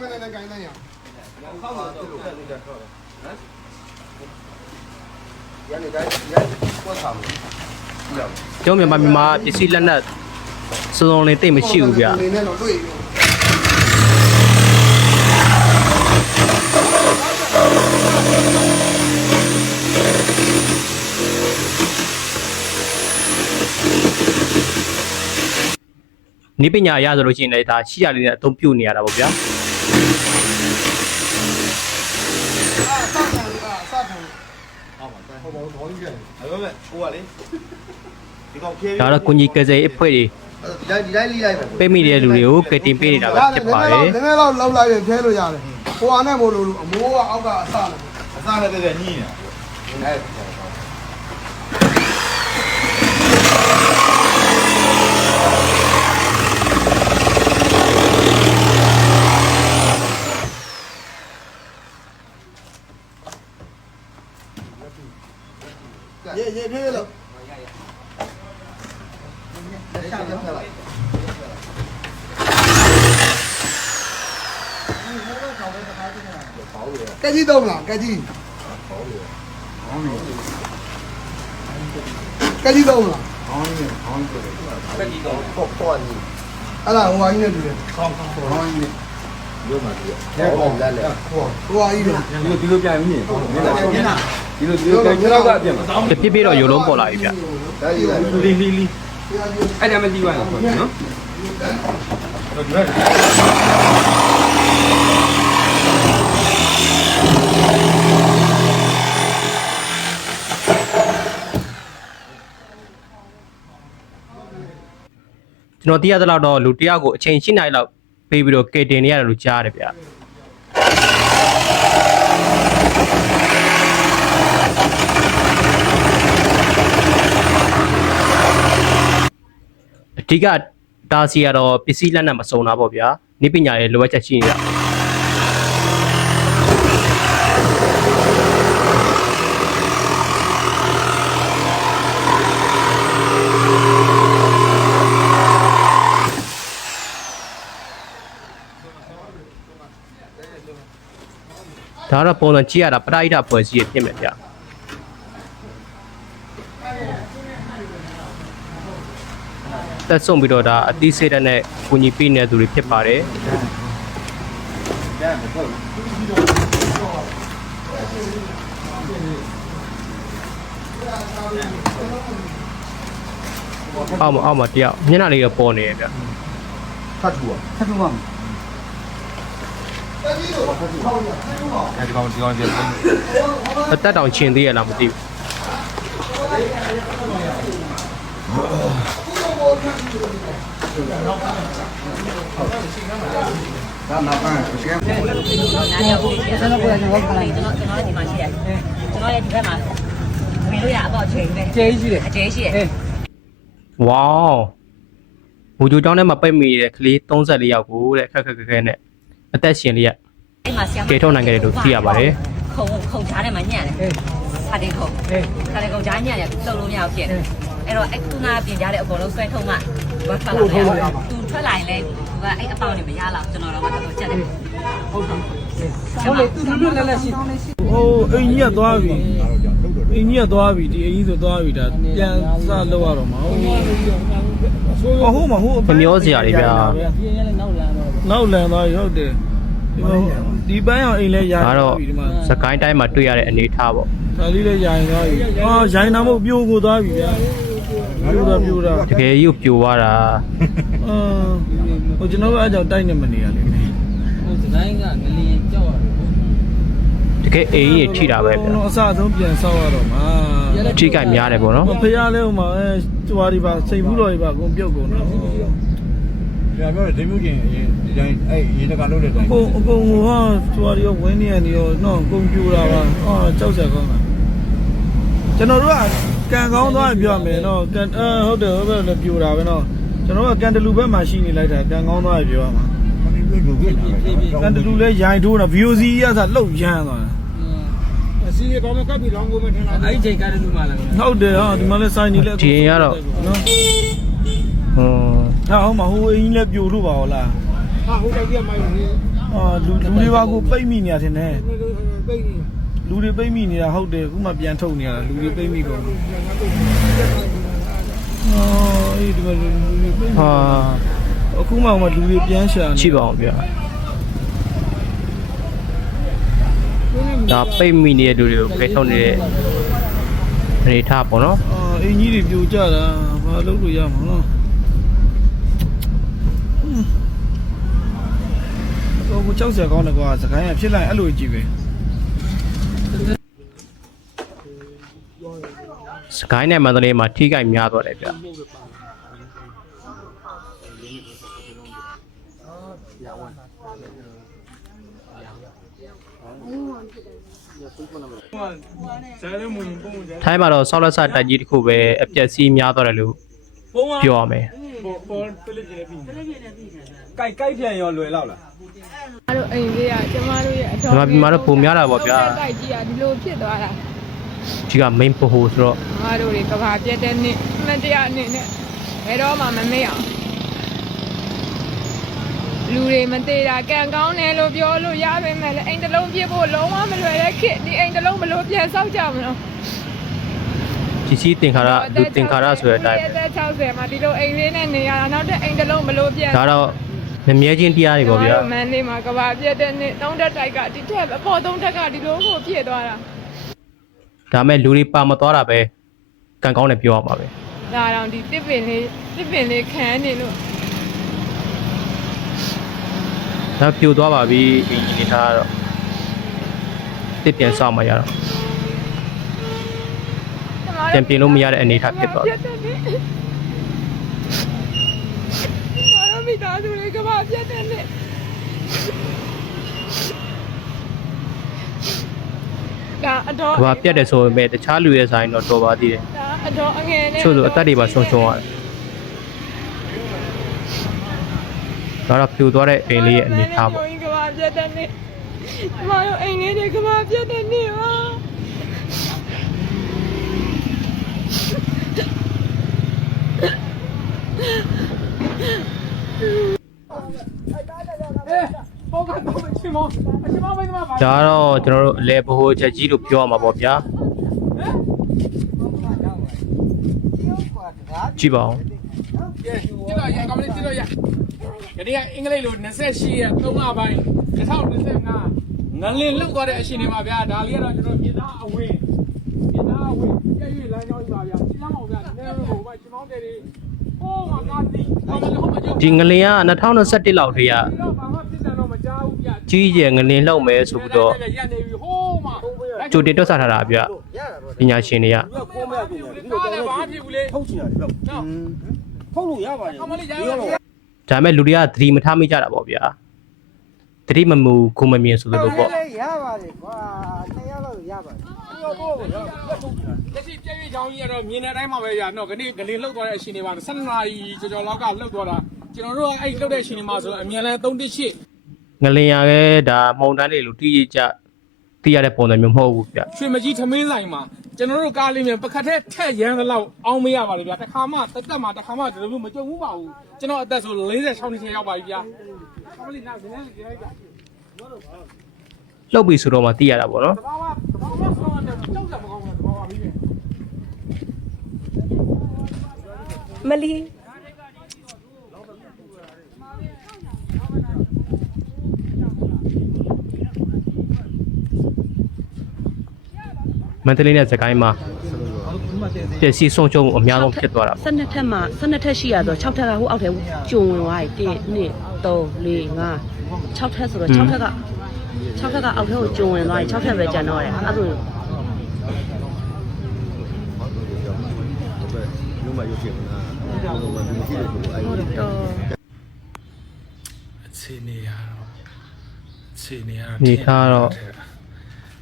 မဲ့မဲ့နဲ့ကိုင်းလိုက်ရအောင်ရန်နေတိုင်းရန်ကိုဆောင်ကျောင်းမြန်မာမြန်မာပစ္စည်းလက်နက်စုံစုံလေးတိတ်မရှိဘူးဗျနေနဲ့တော့တွေ့ပြီနိပညာအရဆိုလို့ရှိရင်လည်းဒါရှိရလေးနဲ့အသုံးပြုနေရတာပေါ့ဗျာ အာစခံအာစခံဟောပါဘောကြီးပြန်အဲ့မဲ့ကိုကလေဒီကောင်ဖြေးဒါတော့ကုညီကယ်ဆယ်ရေးအဖွဲ့တွေဒီတိုင်းဒီတိုင်းလေးလိုက်ပဲပိတ်မိနေတဲ့လူတွေကိုကယ်တင်ပေးနေတာပဲဖြစ်ပါတယ်နည်းနည်းတော့လောက်လိုက်ရင်ဖဲလို့ရတယ်ဟိုဟာနဲ့မို့လို့အမိုးကအောက်ကအစနဲ့အစားလည်းတကယ်ညင်းနေအဲ့ ရေရေပြေးလို့အဲ့ဒါလည်းဖက်လိုက်ကဲကြီးတော့မလားကဲကြီးကဲကြီးတော့မလားပေါ့ပေါ့နီအဲ့ဒါဟိုဟာကြီးနဲ့တူတယ်ရုပ်မှဒီဟဲ့ပေါ့လက်လက်ဟိုဟိုဟာကြီးတော့ဒီလိုဒီလိုပြန်ပြီးမြင်မြင်လား ဒီလိုဒီလိုပြန်ကျွန်တော်ကပြန်မှာတဖြည်းဖြည်းတော့ရုံလုံးပေါ်လာပြီဗျဒါကြီးလိုက်လီလီလီအဲ့ဒါမှတီးသွားတာပေါ့နော်တော့ဒီကကျွန်တော်သိရသလောက်တော့လူတစ်ယောက်ကိုအချိန်၈နာရီလောက်ပေးပြီးတော့ကယ်တင်နေရတယ်လို့ကြားရတယ်ဗျ အဓိကဒါစီကတော့ပစ္စည်းလက်နက်မစုံတာပေါ့ဗျာနိပညာရဲ့လိုအပ်ချက်ရှိနေတာဒါကတော့ပုံစံကြည့်ရတာပရိဒဖွဲ့စည်းရဖြစ်မယ်ဗျ တက်ဆုံးပြီးတော့ဒါအသီးစေးတဲ့နဲ့ကိုကြီးပေးနေတဲ့သူတွေဖြစ်ပါတယ်အောက်မှာအောက်မှာတယောက်မျက်နှာလေးတော့ပေါ်နေရဗျဖတ်တူอ่ะထပ်လို့မကဲကြီးတော့ဟုတ်ပါဘူးအဲ့ဒီကောင်ဒီကောင်ကျအသက်တောင်ချင်သေးရလားမသိဘူး ဒါမှပန်းစကမ်နားရောက်ပြီကျွန်တော်ကိုယ်ကတော့ခလိုက်ကျွန်တော်ကျွန်တော်လည်းဒီမှာရှိတယ်ကျွန်တော်လည်းဒီဘက်မှာဝင်လို့ရအပေါ့အချိန်ပဲကျဲရှိတယ်အကျဲရှိတယ်ဝေါဘူဂျိုကျောင်းထဲမှာပိတ်မိတဲ့ကလေး34ယောက်ကိုတဲ့ခက်ခက်ခက်ခဲနဲ့အသက်ရှင်လေးရအဲ့မှာဆရာကေထုတ်နိုင်ခဲ့တယ်လို့သိရပါတယ်ခုံခုံချားထဲမှာညံ့တယ်ခါတဲ့ခုံခါတဲ့ခုံချားညံ့တယ်သူလုံလို့မရအောင်ဖြစ်တယ်အဲ့တော့အဲ့ခုနပြင်ကြတဲ့အကုန်လုံးဆွဲထုံးမှ ဝက်ဖတ်လာတယ်သူထွက်လာရင်လည်းသူကအဲ့အပေါင်းနေမရလောက်ကျွန်တော်တော့ကတော့ချက်တယ်ဟုတ်တယ်ဟုတ်တယ်သူတို့လည်းလည်းရှိဟိုအင်ကြီးကသွားပြီအင်ကြီးကသွားပြီဒီအင်ကြီးဆိုသွားပြီဒါပြန်စလောက်ရတော့မှာဟိုဟိုမှာဟိုမမျောစရာတွေဗျာနောက်လန်သွားပြီဟုတ်တယ်ဒီမှာဒီပန်းအောင်အိမ်လဲရာဒါတော့ပြီဒီမှာစကိုင်းတိုင်းမှာတွေ့ရတဲ့အနေအထားပေါ့ဒါလေးလဲရာရင်သွားပြီဟာရိုင်းနာမို့ပြိုးကိုသွားပြီဗျာ ပြိုးတာပြိုးတာတကယ်ကြီးကိုပြိုသွားတာအာဟိုကျွန်တော်ကအဲ့ကြောင့်တိုက်နေမနေရလိမ့်မယ်တကယ်အိမ်ကြီးထိတာပဲဗျာအစအဆုံးပြန်ဆောက်ရတော့မှာအထိကများတယ်ပေါ့နော်ဖရားလဲဟိုမှာအဲကြွားဒီပါစိတ်ဘူးတော်ဒီပါအကုန်ပြုတ်ကုန်တော့ပြန်ပြောတယ်ဒိမှုချင်းဒီတိုင်းအဲ့ရေတကလုပ်တဲ့တိုင်းအကုန်အကုန်ဟိုဟာကြွားရောဝင်းနေရနေရောနော်အကုန်ပြူတာပါဟာကြောက်စရာကောင်းတာကျွန်တော်တို့က ကန်ကောင်းသွားရင်ပြောရမယ်နော်ကန်အဲဟုတ်တယ်ဟုတ်တယ်လည်းပြူတာပဲနော်ကျွန်တော်ကကန်တလူဘက်မှာရှိနေလိုက်တာကန်ကောင်းသွားရင်ပြောရမှာမင်းတို့လူပြနေတာကန်တလူလည်းရိုင်ထိုးတာ VOC ရသာလှုပ်ရမ်းသွားတာအစီရကောင်းမကပ်ပြီးလောင်းကိုမထင်လားအဲ့ဒီချိန်ကတည်းကမှလာဟုတ်တယ်ဟာဒီမှာလည်းစိုင်းနေလဲဒီရင်ကတော့နော်ဟွန်းဟာဟိုမှာဟိုအင်းကြီးလည်းပြူလို့ပါဟောလားဟာဟိုတိုက်ကြီးကမိုင်းနေအာလူလူတွေပါကိုပိတ်မိနေရထင်တယ် လူတွေပိတ်မိနေတာဟုတ်တယ်အခုမှပြန်ထုတ်နေရတာလူတွေပိတ်မိကုန်တယ်အော်အေးဒီမှာလူတွေပိတ်မိဟာအခုမှမှလူတွေပြန်ရှာနေကြည့်ပါအောင်ဗျာဒါပိတ်မိနေတဲ့လူတွေကိုကဲထုတ်နေတဲ့အနေထားပေါ့နော်အာအင်ကြီးတွေပြိုကျတာဘာလုပ်လို့ရမှာနော်တော့ကိုကြောက်စရာကောင်းတယ်ကွာစကိုင်းကဖြစ်လိုက်အဲ့လိုကြည့်ပဲ စကိုင်းနဲ့မန္တလေးမှာထိခိုက်များသွားတယ်ဗျာထိုင်းမှာတော့ဆောက်လက်ဆတိုက်ကြီးတစ်ခုပဲအပြက်စီးများသွားတယ်လို့ပြောရမယ်ကြိုက်ကြိုက်ပြန်ရောလွယ်လောက်လားကျမတို့အိမ်လေးကကျမတို့ရဲ့အဒီတော်မှာဒီမှာတော့ပုံများတာပေါ့ဗျာတိုက်ကြီးကဒီလိုဖြစ်သွားတာ ဒီက main ပိုဟိုဆိုတော့ကျမတို့တွေကဘာပြက်တဲ့နေ့မတရားအနေနဲ့ဘယ်တော့မှမမေ့အောင်လူတွေမသေးတာကံကောင်းတယ်လို့ပြောလို့ရပါမယ်လေအိမ်တစ်လုံးပြစ်ဖို့လုံးဝမလွယ်တဲ့ခေတ်ဒီအိမ်တစ်လုံးဘယ်လို့ပြန်ဆောက်ကြမလို့ပစ္စည်းတင်ခါရလူတင်ခါရဆိုတဲ့အတိုင်းအသက်60မှာဒီလိုအိမ်လေးနဲ့နေရတာနောက်တဲ့အိမ်တစ်လုံးဘယ်လို့ပြန်ဒါတော့မမြဲချင်းတရားတွေပေါ့ဗျာမန်လေးမှာကဘာပြက်တဲ့နေ့သုံးတက်တိုက်ကဒီထက်အပေါ်သုံးတက်ကဒီလိုကိုဖြစ်သွားတာ ဒါမဲ့လူတွေပါမသွားတာပဲကံကောင်းတယ်ပြောရမှာပဲဒါတော့ဒီတစ်ပင်လေးတစ်ပင်လေးခံနေလို့ဒါပြိုသွားပါပြီအင်ဂျင်နေထားတော့တစ်ပြန်ဆောက်မှရတော့ပြန်ပြင်လို့မရတဲ့အနေအထားဖြစ်သွားတယ်ဘာလို့မိသားစုလေးကဘာပြတ်တဲ့နဲ့ ဒါအတော်ကဘာပြတ်တယ်ဆိုပေမဲ့တခြားလူရဲ့ဆိုင်တော့တော်ပါသေးတယ်ဒါအတော်အငယ်နဲ့ချို့ဆိုအသက်တွေပါဆုံးရှုံးရတယ်ဒါတော့ပြိုသွားတဲ့အိမ်လေးရဲ့အနေအထားပေါ့ကဘာပြတ်တဲ့နဲ့ကျမတို့အိမ်လေးတွေကဘာပြတ်တဲ့နဲ့ပါ ဒါကတော့ကျွန်တော်တို့အလဲဘိုးချက်ကြီးလို့ပြောရမှာပေါ့ဗျာကြည့်ပါဦးတိတော့ရကောင်လေးတိတော့ရယနေ့ကအင်္ဂလိပ်လို28ရက်3လပိုင်း2025ငလင်လောက်သွားတဲ့အချိန်တွေမှာဗျာဒါလေးကတော့ကျွန်တော်မြေသားအဝင်းမြေသားအဝင်းကြည့်ရလမ်းကြောင်းကြီးပါဗျာရှင်းလမ်းအောင်ဗျာနည်းနည်းဟိုဘာရှင်းမောင်းတယ်တွေဟိုးမှာကားတီးဟိုမှာဟိုမှာကြောက်ဒီငလင်က2021လောက်တည်းက တော့ဘာမှဖြစ်တယ်တော့မ ကြောက်ဘူးဗျာကြီးကျယ်ငလင်လောက်မယ်ဆိုပြီးတော့ရက်နေပြီဟိုးမှာကြိုတင်တွက်ဆထားတာဗျပညာရှင်တွေကခိုးမဲ့ပြင်တယ်ဒီလိုကားတော့လည်းဘာဖြစ်ဘူးလေထုတ်ချင်တာဒီလောက်နော်ထုတ်လို့ရပါရဲ့အမလေးရရဒါပေမဲ့လူတွေကသတိမထားမိကြတာပေါ့ဗျာသတိမမူခုမမြင်ဆိုသလိုပေါ့ရပါတယ်ကွာနှစ်ယောက်လောက်ရပါတယ်လက်ရှိပြည့်ပြည့်ချောင်းကြီးကတော့မြင်တဲ့အတိုင်းမှာပဲရနော်ခဏကလေးလှုပ်သွားတဲ့အချိန်တွေပါ12နာရီကျော်ကျော်လောက်ကလှုပ်သွားတာကျွန်တော်တို့ကအဲ့လှုပ်တဲ့အချိန်တွေမှာဆိုတော့အမြန်လဲ318 ငလင်ရခဲဒါမှုံတန်းတွေလို့တိကျကြသိရတဲ့ပုံစံမျိုးမဟုတ်ဘူးဗျရွှေမကြီးထမင်းဆိုင်မှာကျွန်တော်တို့ကားလေးမြန်ပကတ်တဲ့ထက်ရမ်းသလောက်အောင်းမရပါလေဗျာတခါမှတက်တက်မှတခါမှဒီလိုမျိုးမကြုံဘူးပါဘူးကျွန်တော်အသက်ဆို46နှစ်ရောက်ပါပြီဗျာအမလေးနာဇင်းလေးရိုက်ကလှုပ်ပြီဆိုတော့မှသိရတာပေါ့နော်တဘာဝတဘာဝဆောင်းတယ်ကြောက်ကြမကောင်းဘူးတဘာဝပြီးပဲမလီ မန္တလေးနဲ့စကိုင်းမှာပျက်စီးဆုံးရှုံးမှုအများဆုံးဖြစ်သွားတာ12ထက်မှ12ထက်ရှိရဆို6ထက်ကဟိုအောက်ထဲကျုံဝင်သွားပြီ1 2 3 4 5 6ထက်ဆိုတော့6ထက်က6ထက်ကအောက်ထဲကိုကျုံဝင်သွားပြီ6ထက်ပဲကျန်တော့တယ်အဲ့ဒါဆိုလုံးမရုပ်ရှင်ကဘယ်လိုမှမရှိလို့ဆိုအဲ့ဒီတော့အခြေအနေရတော့အခြေအနေရနေထားတော့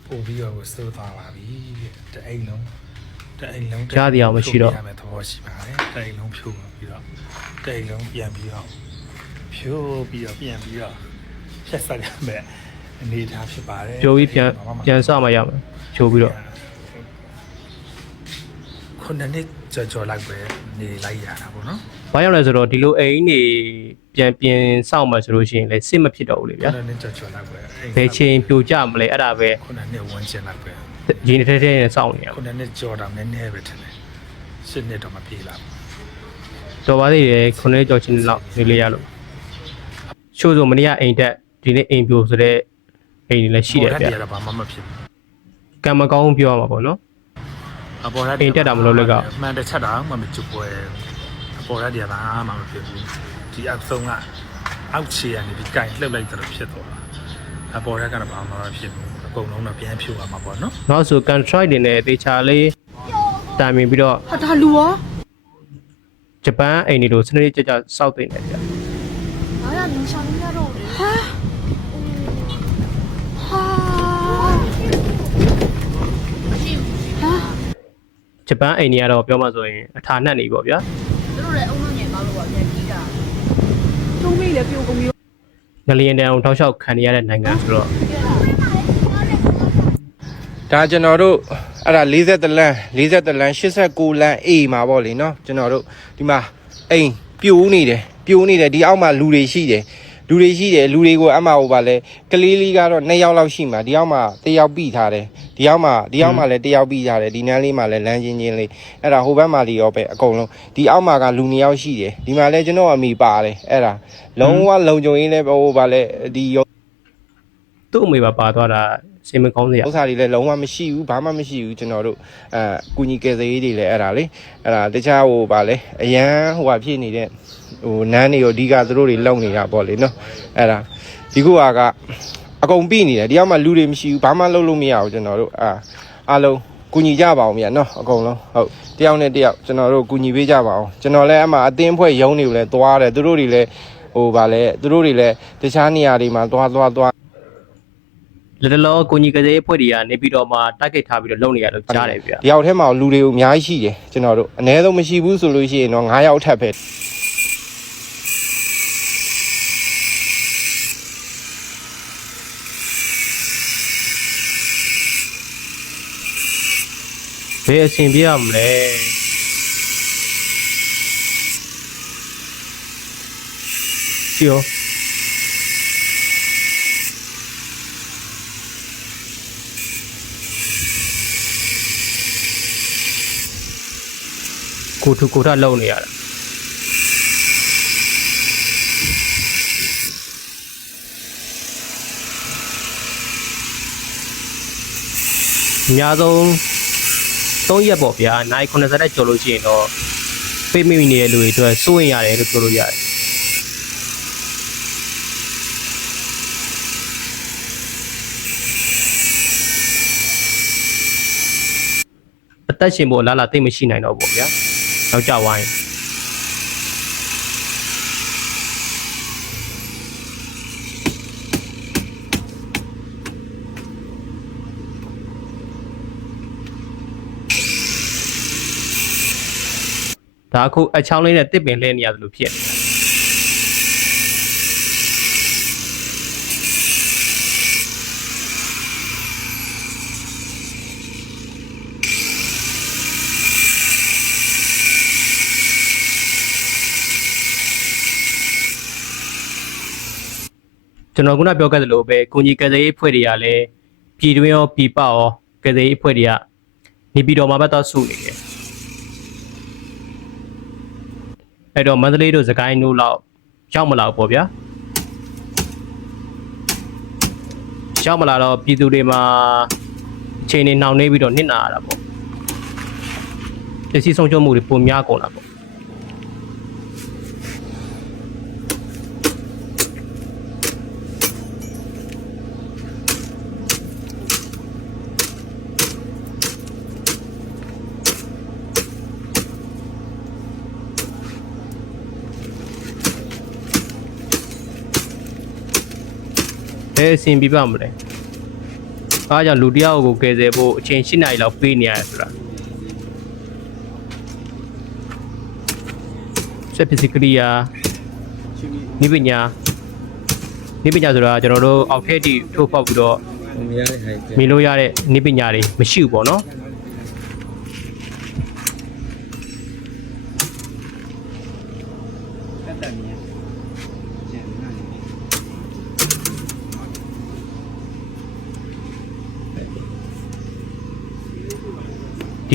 ပို့ပြီးတော့စိုးသွားပါပြီတအိမ်လုံးတအိမ်လုံးကြားတရားမရှိတော့ရမယ်သဘောရှိပါတယ်တအိမ်လုံးဖြိုးပြီးတော့တအိမ်လုံးပြန်ပြီးတော့ဖြိုးပြီးတော့ပြန်ပြီးတော့ဆက်ဆက်ရမယ်အနေထားဖြစ်ပါတယ်ကြိုပြီးပြန်ပြန်စမှရမယ်ချိုးပြီးတော့ခခုနှစ်နှစ်ကြော်ကြော်လိုက်ပဲနေလိုက်ရတာပေါ့နော်။ ဘာကြောင့်လဲဆိုတော့ဒီလိုအိမ်နေပြန်ပြင်စောင့်မှဆိုလို့ရှိရင်လည်းစစ်မဖြစ်တော့ဘူးလေဗျာခုနှစ်နှစ်ကြော်ကြော်လိုက်ပဲအဲ့။ဘယ်ချိန်ပြိုကျမလဲအဲ့ဒါပဲခုနှစ်နှစ်ဝင်ကျင်လိုက်ပဲရင်းထဲထဲနဲ့စောင့်နေရခုနှစ်နှစ်ကြော်တာနည်းနည်းပဲထင်တယ်ရှစ်နှစ်တော့မပြေလာဘူး။တော်ပါသေးတယ်ခုနှစ်ကြော်ချင်းလောက်နေလေရလို့။ချို့ဆိုမနေ့ကအိမ်တက်ဒီနေ့အိမ်ပြိုဆိုတဲ့အိမ်တွေလည်းရှိတယ်ဗျာပေါ်ရတာဘာမှမဖြစ်ဘူး။ကံမကောင်းပြောရမှာပေါ့နော်အပေါ်ရအိမ်တက်တာမလို့လက်ကမှန်တစ်ချက်တာမှမချွပွဲအ ပေါ်ရတဲ့ဘာမှမဖြစ်ဘူးဒီအဆုံးကအောက်ခြေကနေပြီးကြိုင်လှုပ်လိုက်တယ်ဖြစ်သွားတာအပေါ်ရကတော့ဘာမှမဖြစ်ဘူးအကုန်လုံးတော့ပြန်ဖြူသွားမှာပေါ့နော်။နောက်ဆို contract တွေနဲ့တေချာလေးတိုင်ပင်ပြီးတော့ဟာဒါလူရောဂျပန်အိမ်တွေတို့စနစ်ကြကြစောက်သိနေတယ်ဗျာဂျပန်အိမ်တွေကတော့ပြောမှဆိုရင်အထာနှက်နေပေါ့ဗျာ တုံးမိ လည်းပြိုကုန်ပြီငလျင်တန်အောင်ထောက်လျှောက်ခံနေရတဲ့နိုင်ငံဆိုတော့ဒါကျွန်တော်တို့အဲ့ဒါ40လမ်း40လမ်း89လမ်းအေးမှာပေါ့လေနော်ကျွန်တော်တို့ဒီမှာအိမ်ပြိုးနေတယ်ပြိုးနေတယ်ဒီအောက်မှာလူတွေရှိတယ် လူတွေရှိတယ်လူတွေကိုအမှဟိုပါလဲကလေးလေးကတော့2ယောက်လောက်ရှိမှာဒီအောက်မှာ1ယောက်ပြီးထားတယ်ဒီအောက်မှာဒီအောက်မှာလည်း1ယောက်ပြီးထားတယ်ဒီနန်းလေးမှာလည်းလမ်းချင်းချင်းလေးအဲ့ဒါဟိုဘက်မှာလေးရောပဲအကုန်လုံးဒီအောက်မှာကလူ2ယောက်ရှိတယ်ဒီမှာလည်းကျွန်တော်အမိပါတယ်အဲ့ဒါလုံးဝလုံခြုံရေးလည်းဟိုပါလဲဒီရောသူ့အမေပါပါသွားတာ စိတ်မကောင်းစရာဥစ္စာတွေလည်းလုံးဝမရှိဘူးဘာမှမရှိဘူးကျွန်တော်တို့အဲကုညီကယ်ဆယ်ရေးတွေလည်းအဲ့ဒါလေအဲ့ဒါတခြားဟိုဗာလဲအရန်ဟိုဟာဖြစ်နေတဲ့ဟိုနန်းတွေကိုအဓိကသူတို့တွေလုံနေတာပေါ့လေနော်အဲ့ဒါဒီခုဟာကအကုန်ပြီးနေတယ်ဒီအောက်မှာလူတွေမရှိဘူးဘာမှလုပ်လို့မရဘူးကျွန်တော်တို့အာအားလုံးကုညီကြပါအောင်မြတ်နော်အကုန်လုံးဟုတ်တယောက်နဲ့တယောက်ကျွန်တော်တို့ကုညီပေးကြပါအောင်ကျွန်တော်လည်းအမှအတင်းဖွဲ့ရုံးတွေကိုလည်းသွားတယ်သူတို့တွေလည်းဟိုဗာလဲသူတို့တွေလည်းတခြားနေရာတွေမှာသွားသွားသွား လက်တလောကိုကြီးကလေးအဖွဲ့တွေကနေပြီးတော့မှတိုက်ခိုက်ထားပြီးတော့လုံနေရလို့ကြားတယ်ဗျာဒီယောက်ထဲမှာလူတွေကိုအများကြီးရှိတယ်ကျွန်တော်တို့အ ਨੇ ဆုံးမရှိဘူးဆိုလို့ရှိရင်တော့9ယောက်ထပ်ပဲဘယ်အဆင်ပြေရမလဲရှိရော ကိုထုကိုထလုံနေရတာအများဆုံး3ရက်ပေါ့ဗျာနိုင်90တက်ကျော်လို့ရှိရင်တော့ပိတ်မိမိနေတဲ့လူတွေအတွက်စိုးရင်ရတယ်လို့ပြောလို့ရတယ်အသက်ရှင်ဖို့အလားအလာသိပ်မရှိနိုင်တော့ဘူးဗျာ နောက်ကြဝိုင်းဒါအခုအချောင်းလေးနဲ့တစ်ပင်လဲနေရတယ်လို့ဖြစ်နေတ ကျွန်တော်ခုနပြောခဲ့သလိုပဲကိုကြီးကစားရေးဖွဲ့တွေကလည်းပြည်တွင်းရောပြည်ပရောကစားရေးဖွဲ့တွေကနေပြည်တော်မှာပဲတော့စုနေတယ်အဲ့တော့မန္တလေးတို့စကိုင်းတို့လောက်ရောက်မလာဘူးပေါ့ဗျာရောက်မလာတော့ပြည်သူတွေမှာအချိန်နေနှောင့်နှေးပြီးတော့နစ်နာရတာပေါ့တစီဆုံးချုံမှုတွေပုံများကုန်တာပေါ့ ယ်အဆင်ပြေပါမလဲအားကြောင့်လူတယောက်ကိုကယ်ဆယ်ဖို့အချိန်၈နာရီလောက်ပေးနေရတယ်ဆိုတာစက်ပစ္စည်းကရိယာနိပညာနိပညာဆိုတာကျွန်တော်တို့အောက်ထက်တီထိုးဖောက်ပြီးတော့မြင်လို့ရတဲ့နိပညာတွေမရှိဘူးပေါ့နော်တက်တက်မြင်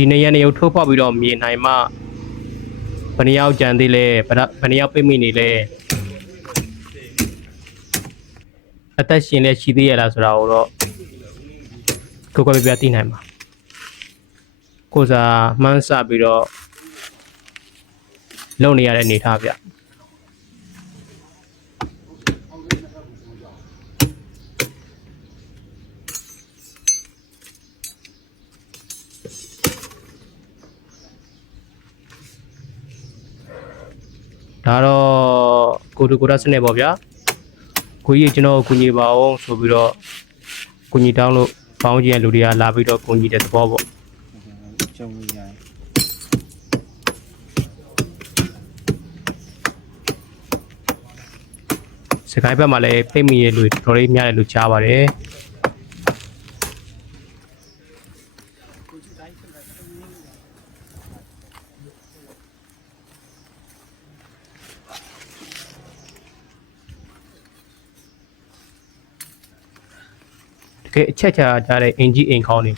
ဒီနေရနေကိုထိုးဖောက်ပြီးတော့မြင်နိုင်မှဘယ်နှယောက်ကြံသေးလဲဘယ်နှဘယ်နှယောက်ပြိမိနေလဲအသက်ရှင်လဲရှိသေးရလားဆိုတာကိုတော့ကိုယ်ကိုယ်ပြပြသိနိုင်မှာကိုယ်စားမှန်းဆပြီးတော့လုပ်နေရတဲ့အနေအထားဗျ ဒါတော့ကိုတူကိုရစနေပေါ့ဗျာကိုကြီးကျွန်တော်ကိုညီပါအောင်ဆိုပြီးတော့ကိုညီတောင်းလို့ပေါင်းကြီးရဲ့လူတွေကလာပြီးတော့ကိုညီတဲ့သဘောပေါ့ကြုံရရင်စကိုင်းဘက်မှာလည်းပိတ်မိရဲ့လူတွေတော်တော်လေးများတယ်လို့ကြားပါတယ် တကယ်အချက်ချာကြတဲ့အင်ဂျီအိမ်ခေါင်းတွေ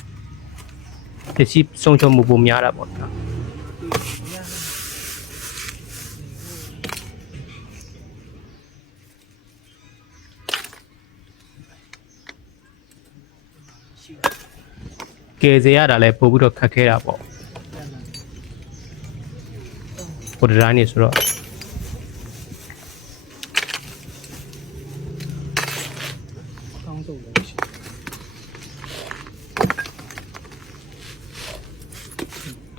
ပစ္စည်းဆုံးချုံမှုပုံများတာပေါ့နော်ကယ်စေရတာလည်းပို့ပြီးတော့ခက်ခဲတာပေါ့ဟိုဒရိုင်းနေဆိုတော့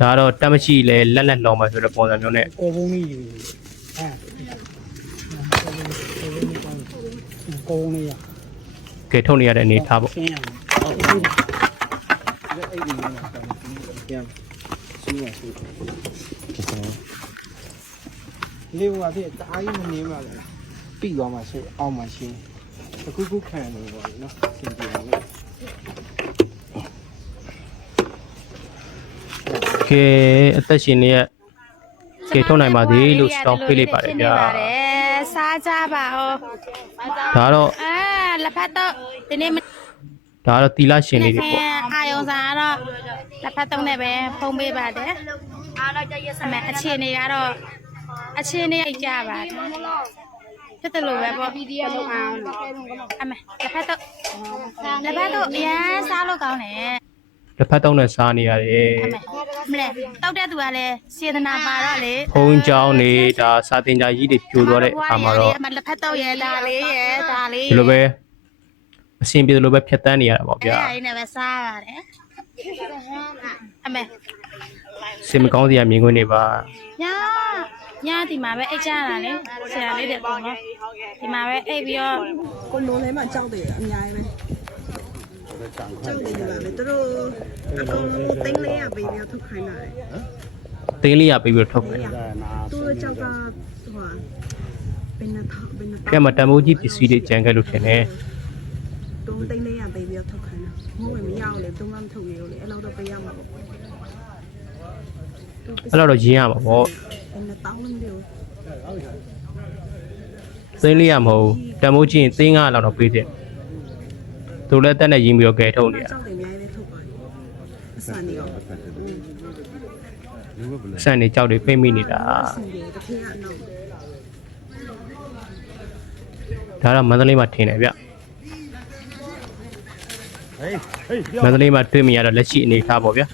ဒါတော့တက်မရှိလဲလက်လက်လောင်ပါဆိုတဲ့ပုံစံမျိုးနဲ့ကိုဘုံကြီးအဲကိုဘုံကြီးကယ်ထုတ်နေရတဲ့အနေအထားပေါ့ရှင်းရမယ်ဟုတ်ပြီအဲ့ဒီမှာပြန်ဆူရဆူလေးဝါဖြစ်တအားကြီးမနေပါလားပြီးသွားမှဆိုအောက်မှာရှင်းတခုခုခံနေပါလေနော်စင်ပြေအောင်လို့ အသက်ရှင်နေရကယ်ထုတ်နိုင်ပါသေးလို့တောင်းပေးလိုက်ပါတယ်ဗျာစားကြပါဦးဒါတော့အာလက်ဖက်တော့ဒီနေ့မဒါကတော့တီလာရှင်လေးတွေပေါ့အာယုံစားတော့လက်ဖက်တုံးနဲ့ပဲဖုံးပေးပါတယ်အားတော့ကြရက်စမယ်အခြေအနေကတော့အခြေအနေရကြပါတယ်ဖြစ်တယ်လို့ပဲပေါ့ဗီဒီယိုလုံးအောင်အမေလက်ဖက်တော့လက်ဖက်တော့အရန်စားလို့ကောင်းတယ် တစ်ဖက်တော့နဲ့စားနေရတယ်အမေမလဲတောက်တဲ့သူကလည်းစေတနာပါတော့လေဖုန်းကြောင်းနေဒါစာတင်ကြကြီးတွေပြိုသွားတဲ့အခါမှာတော့အမလက်ဖက်တော့ရဲဒါလေးရဲဒါလေးဒီလိုပဲအဆင်ပြေတယ်လို့ပဲဖြတ်တန်းနေရတာပေါ့ဗျာအဲ့ဒါလေးနဲ့ပဲစားရတယ်အမေစင်မကောင်းစရာမြင်ခွင့်နေပါညာညာဒီမှာပဲအိတ်ကြတာလေဆရာလေးတဲ့ပုံတော့ဒီမှာပဲအိတ်ပြီးတော့ကိုလုံးထဲမှာကြောက်တယ်အများကြီးပဲ ကြောက်တယ်ကြပါလေသူတို့အကောင်တင်းလေးရပေးပြီးထုတ်ခိုင်းတာလေတင်းလေးရပြီးပြီးတော့ထုတ်တယ်သူတို့ကြောက်ကဟိုဟာဘယ်နှထောက်ဘယ်နှကဲမတမိုးကြီးပစ္စည်းတွေကြံခဲ့လို့ထင်တယ်သူတင်းလေးရပေးပြီးထုတ်ခိုင်းတာမဟုတ်ရင်မရဘူးလေသူမှမထုတ်ရဘူးလေအဲ့လောက်တော့ပေးရမှာပေါ့အဲ့တော့တော့ရင်းရမှာပေါ့ဘယ်နှတောင်းလုံးလို့တင်းလေးရမဟုတ်တမိုးကြီးရင်တင်း9လောက်တော့ပေးတယ် သူလည်းတက်နဲ့ရင်းပြီးတော့ကဲထုတ်နေရကြောက်တယ်အများကြီးပဲထုတ်ပါအစနေရောဆန်နေကြောက်တွေပိတ်မိနေတာစီတယ်တစ်ခေတ်အနောက်ဒါတော့မန္တလေးမှာထင်တယ်ဗျမန္တလေးမှာတွေ့မြင်ရတော့လက်ရှိအနေအထားပေါ့ဗျာ